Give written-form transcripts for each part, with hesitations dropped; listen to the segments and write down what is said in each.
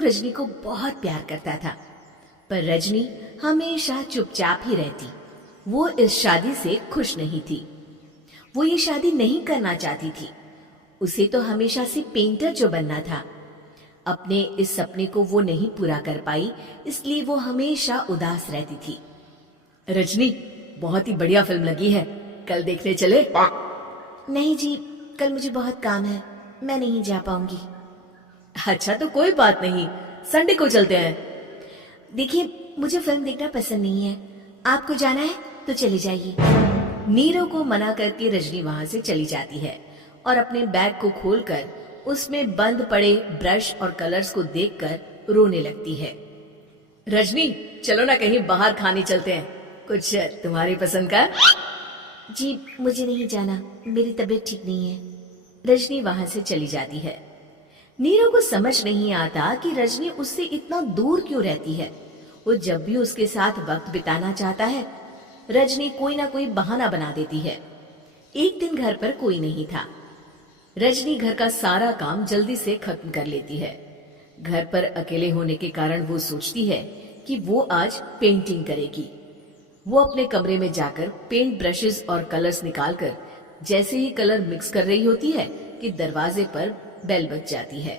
रजनी को बहुत प्यार करता था, पर रजनी हमेशा चुपचाप ही रहती। वो इस शादी से खुश नहीं थी। वो ये शादी नहीं करना चाहती थी। उसे तो हमेशा से पेंटर जो बनना था। अपने इस सपने को वो नहीं पूरा कर पाई, इसलिए वो हमेशा उदास रहती थी। रजनी, बहुत ही बढ़िया फिल्म लगी है, कल देखने चले? नहीं जी, कल मुझे बहुत काम है, मैं नहीं जा पाऊंगी। अच्छा तो कोई बात नहीं, संडे को चलते हैं। देखिए, मुझे फिल्म देखना पसंद नहीं है, आपको जाना है तो चले जाइए। नीरव को मना करके रजनी वहां से चली जाती है और अपने बैग को खोलकर उसमें बंद पड़े ब्रश और कलर्स को देखकर रोने लगती है। रजनी, चलो ना कहीं बाहर खाने चलते हैं, कुछ तुम्हारी पसंद का। जी मुझे नहीं जाना, मेरी तबीयत ठीक नहीं है। रजनी वहां से चली जाती है। नीरव को समझ नहीं आता कि रजनी उससे इतना दूर क्यों रहती है। वो जब भी उसके साथ वक्त बिताना चाहता है, रजनी कोई ना कोई बहाना बना देती है। एक दिन घर पर कोई नहीं था। रजनी घर का सारा काम जल्दी से खत्म कर लेती है। घर पर अकेले होने के कारण वो सोचती है कि वो आज पेंटिंग करेगी। वो अपने कमरे में जाकर पेंट ब्रशेस और कलर्स निकालकर जैसे ही कलर मिक्स कर रही होती है कि दरवाजे पर बेल बज जाती है।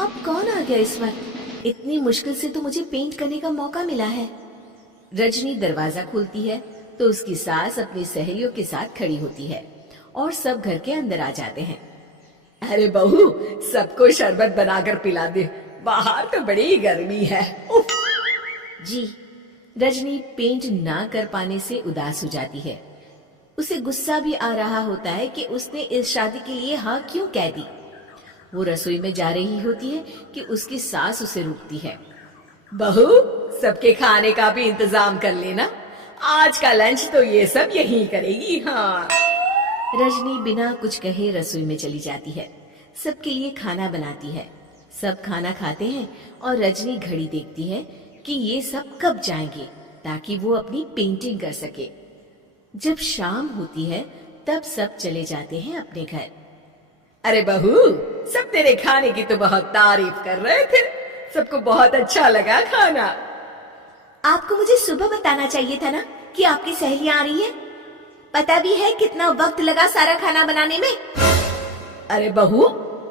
अब कौन आ गया इस वक्त? इतनी मुश्किल से तो मुझे पेंट करने का मौका मिला है। रजनी दरवाजा खोलती है तो उसकी सास अपनी सहेलियों के साथ खड़ी होती है और सब घर के अंदर आ जाते हैं। अरे बहू, सबको शरबत बनाकर पिला दे, बाहर तो बड़ी गर्मी है। जी। रजनी पेंट ना कर पाने से उदास हो जाती है। उसे गुस्सा भी आ रहा होता है कि उसने इस शादी के लिए हाँ क्यों कह दी। वो रसोई में जा रही होती है कि उसकी सास उसे रोकती है। बहू, सबके खाने का भी इंतजाम कर लेना, आज का लंच तो ये सब यहीं करेगी। हाँ। रजनी बिना कुछ कहे रसोई में चली जाती है। सबके लिए खाना बनाती है। सब खाना खाते हैं और रजनी घड़ी देखती है कि ये सब कब जाएंगे ताकि वो अपनी पेंटिंग कर सके। जब शाम होती है तब सब चले जाते हैं अपने घर। अरे बहू, सब तेरे खाने की तो बहुत तारीफ कर रहे थे, सबको बहुत अच्छा लगा खाना। आपको मुझे सुबह बताना चाहिए था ना कि आपकी सहेलियां आ रही हैं। पता भी है कितना वक्त लगा सारा खाना बनाने में। अरे बहू,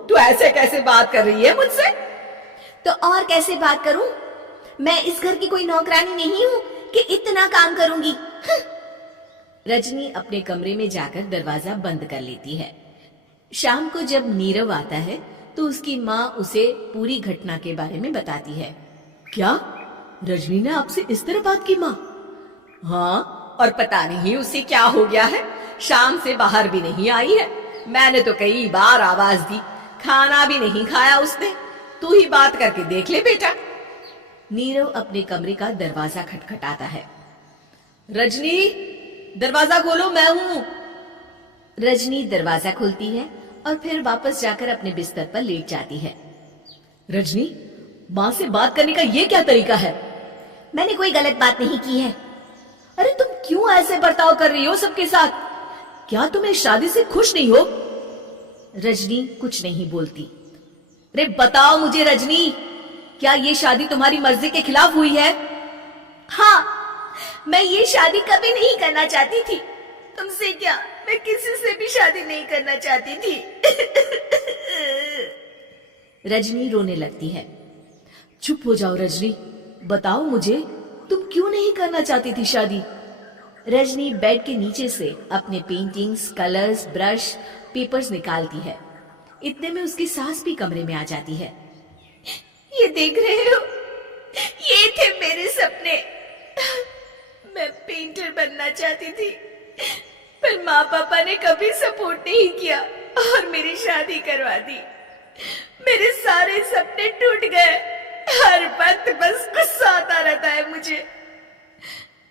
तू ऐसे कैसे बात कर रही है मुझसे? तो और कैसे बात करूं? मैं इस घर की कोई नौकरानी नहीं हूं कि इतना काम करूंगी। रजनी अपने कमरे में जाकर दरवाजा बंद कर लेती है। शाम को जब नीरव आता है तो उसकी माँ उसे पूरी घटना के बारे में बताती है। क्या रजनी ने आपसे इस तरह बात की माँ? हाँ, और पता नहीं उसे क्या हो गया है, शाम से बाहर भी नहीं आई है। मैंने तो कई बार आवाज दी, खाना भी नहीं खाया उसने। तू ही बात करके देख ले बेटा। नीरव अपने कमरे का दरवाजा खटखटाता है। रजनी, दरवाजा खोलो, मैं हूँ। रजनी दरवाजा खोलती है और फिर वापस जाकर अपने बिस्तर पर लेट जाती है। रजनी, माँ से बात करने का ये क्या तरीका है? मैंने कोई गलत बात नहीं की है। अरे तुम क्यों ऐसे बर्ताव कर रही हो सबके साथ? क्या तुम इस शादी से खुश नहीं हो? रजनी कुछ नहीं बोलती। अरे बताओ मुझे रजनी, क्या ये शादी तुम्हारी मर्जी के खिलाफ हुई है? हाँ, मैं ये शादी कभी नहीं करना चाहती थी। तुमसे क्या, मैं किसी से भी शादी नहीं करना चाहती थी। रजनी रोने लगती है। चुप हो जाओ रजनी, बताओ मुझे, तुम क्यों नहीं करना चाहती थी शादी? रजनी बेड के नीचे से अपने पेंटिंग्स, कलर्स, ब्रश, पेपर्स निकालती है। इतने में उसकी सास भी कमरे में आ जाती है। ये देख रहे हो, ये थे मेरे सपने। मैं पेंटर बनना चाहती थी, पर माँ पापा ने कभी सपोर्ट नहीं किया और मेरी शादी करवा दी। मेरे सारे सपने टूट गए। हर वक्त बस गुस्सा आता रहता है मुझे।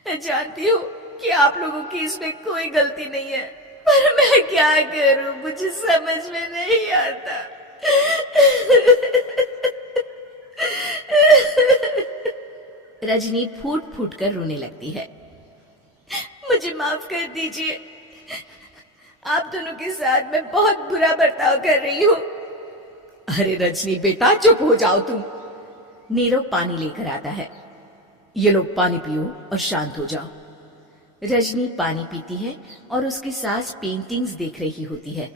मैं जानती हूँ कि आप लोगों की इसमें कोई गलती नहीं है, पर मैं क्या करूं, मुझे समझ में नहीं आता। रजनी फूट फूट कर रोने लगती है। मुझे माफ कर दीजिए, आप दोनों के साथ मैं बहुत बुरा बर्ताव कर रही हूँ। अरे रजनी बेटा, चुप हो जाओ तुम। नीरव पानी लेकर आता है। ये लो पानी पियो और शांत हो जाओ। रजनी पानी पीती है और उसकी सास पेंटिंग्स देख रही होती है।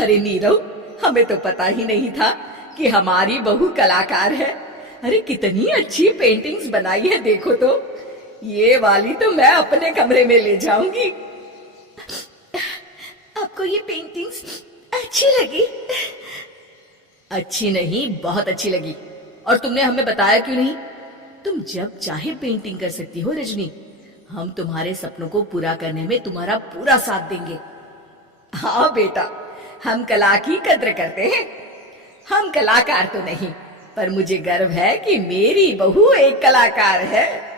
अरे नीरव, हमें तो पता ही नहीं था कि हमारी बहू कलाकार है। अरे कितनी अच्छी पेंटिंग्स बनाई है, देखो तो। ये वाली तो मैं अपने कमरे में ले जाऊंगी। आपको ये पेंटिंग्स अच्छी लगी? अच्छी नहीं, बहुत अच्छी लगी। और तुमने हमें बताया क्यों नहीं? तुम जब चाहे पेंटिंग कर सकती हो रजनी। हम तुम्हारे सपनों को पूरा करने में तुम्हारा पूरा साथ देंगे। हाँ बेटा, हम कला की कद्र करते हैं। हम कलाकार तो नहीं, पर मुझे गर्व है कि मेरी बहू एक कलाकार है।